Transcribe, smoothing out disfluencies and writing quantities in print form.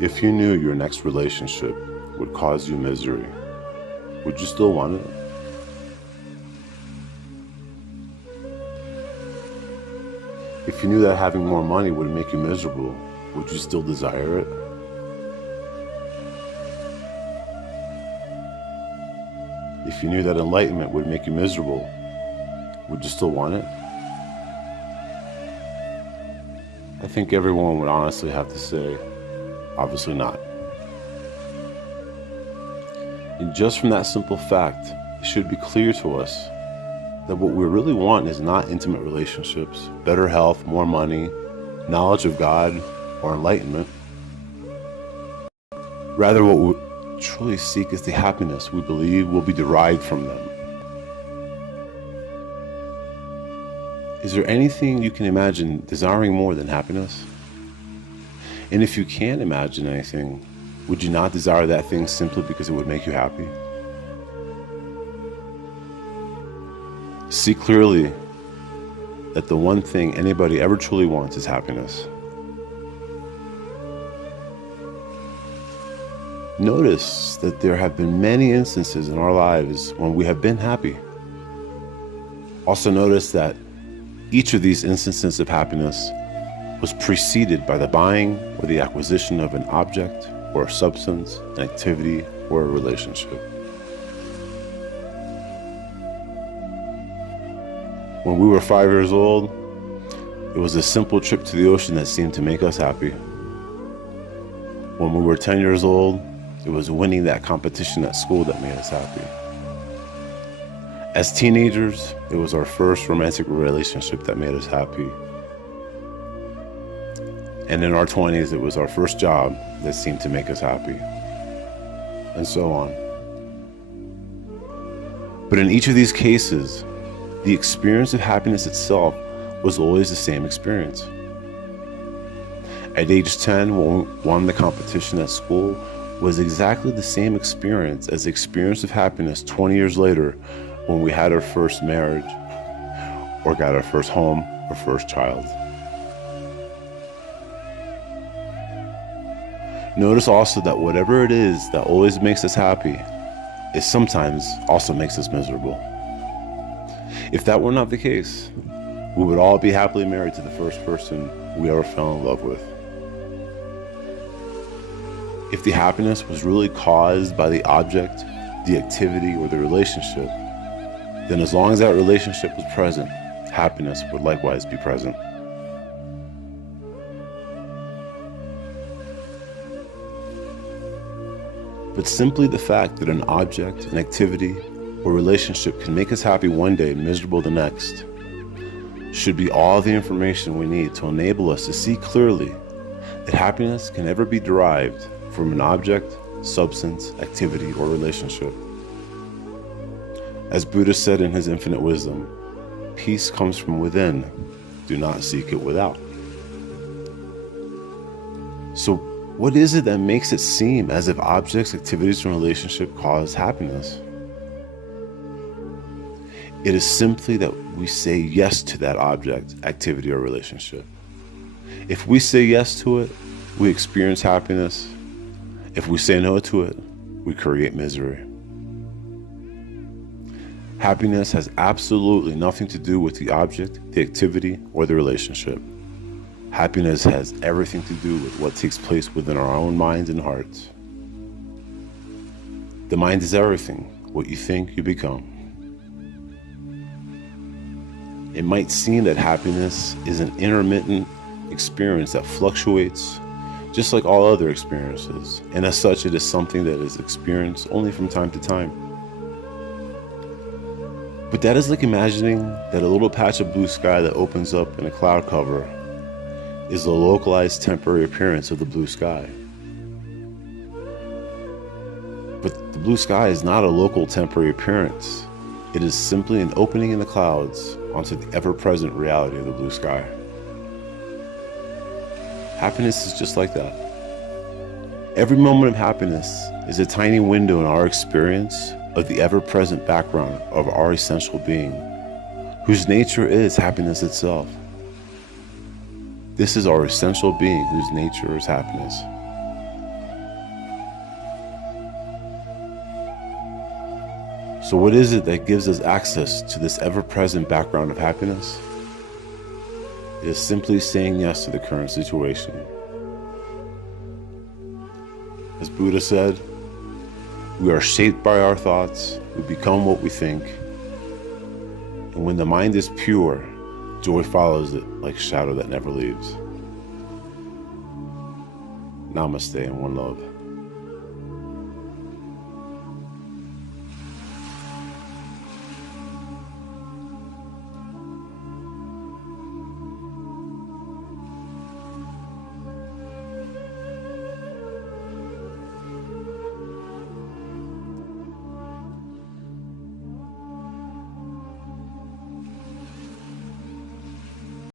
If you knew your next relationship would cause you misery, would you still want it? If you knew that having more money would make you miserable, would you still desire it? If you knew that enlightenment would make you miserable, would you still want it? I think everyone would honestly have to say, obviously not. And just from that simple fact, it should be clear to us that what we really want is not intimate relationships, better health, more money, knowledge of God, or enlightenment. Rather, what we truly seek is the happiness we believe will be derived from them. Is there anything you can imagine desiring more than happiness? And if you can't imagine anything, would you not desire that thing simply because it would make you happy? See clearly that the one thing anybody ever truly wants is happiness. Notice that there have been many instances in our lives when we have been happy. Also notice that each of these instances of happiness was preceded by the buying or the acquisition of an object or a substance, an activity, or a relationship. When we were 5 years old, it was a simple trip to the ocean that seemed to make us happy. When we were 10 years old, it was winning that competition at school that made us happy. As teenagers, it was our first romantic relationship that made us happy. And in our 20s, it was our first job that seemed to make us happy. And so on. But in each of these cases, the experience of happiness itself was always the same experience. At age 10, when we won the competition at school, was exactly the same experience as the experience of happiness 20 years later when we had our first marriage, or got our first home, or first child. Notice also that whatever it is that always makes us happy, it sometimes also makes us miserable. If that were not the case, we would all be happily married to the first person we ever fell in love with. If the happiness was really caused by the object, the activity, or the relationship, then as long as that relationship was present, happiness would likewise be present. But simply the fact that an object, an activity, or relationship can make us happy one day and miserable the next should be all the information we need to enable us to see clearly that happiness can never be derived from an object, substance, activity, or relationship. As Buddha said in his infinite wisdom, peace comes from within, do not seek it without. So what is it that makes it seem as if objects, activities, and relationships cause happiness? It is simply that we say yes to that object, activity, or relationship. If we say yes to it, we experience happiness. If we say no to it, we create misery. Happiness has absolutely nothing to do with the object, the activity, or the relationship. Happiness has everything to do with what takes place within our own minds and hearts. The mind is everything. What you think, you become. It might seem that happiness is an intermittent experience that fluctuates, just like all other experiences, and as such, it is something that is experienced only from time to time. But that is like imagining that a little patch of blue sky that opens up in a cloud cover is the localized temporary appearance of the blue sky. But the blue sky is not a local temporary appearance. It is simply an opening in the clouds onto the ever-present reality of the blue sky. Happiness is just like that. Every moment of happiness is a tiny window in our experience of the ever-present background of our essential being, whose nature is happiness itself. This is our essential being whose nature is happiness. So what is it that gives us access to this ever-present background of happiness? It is simply saying yes to the current situation. As Buddha said, we are shaped by our thoughts, we become what we think, and when the mind is pure, joy follows it like a shadow that never leaves. Namaste and one love.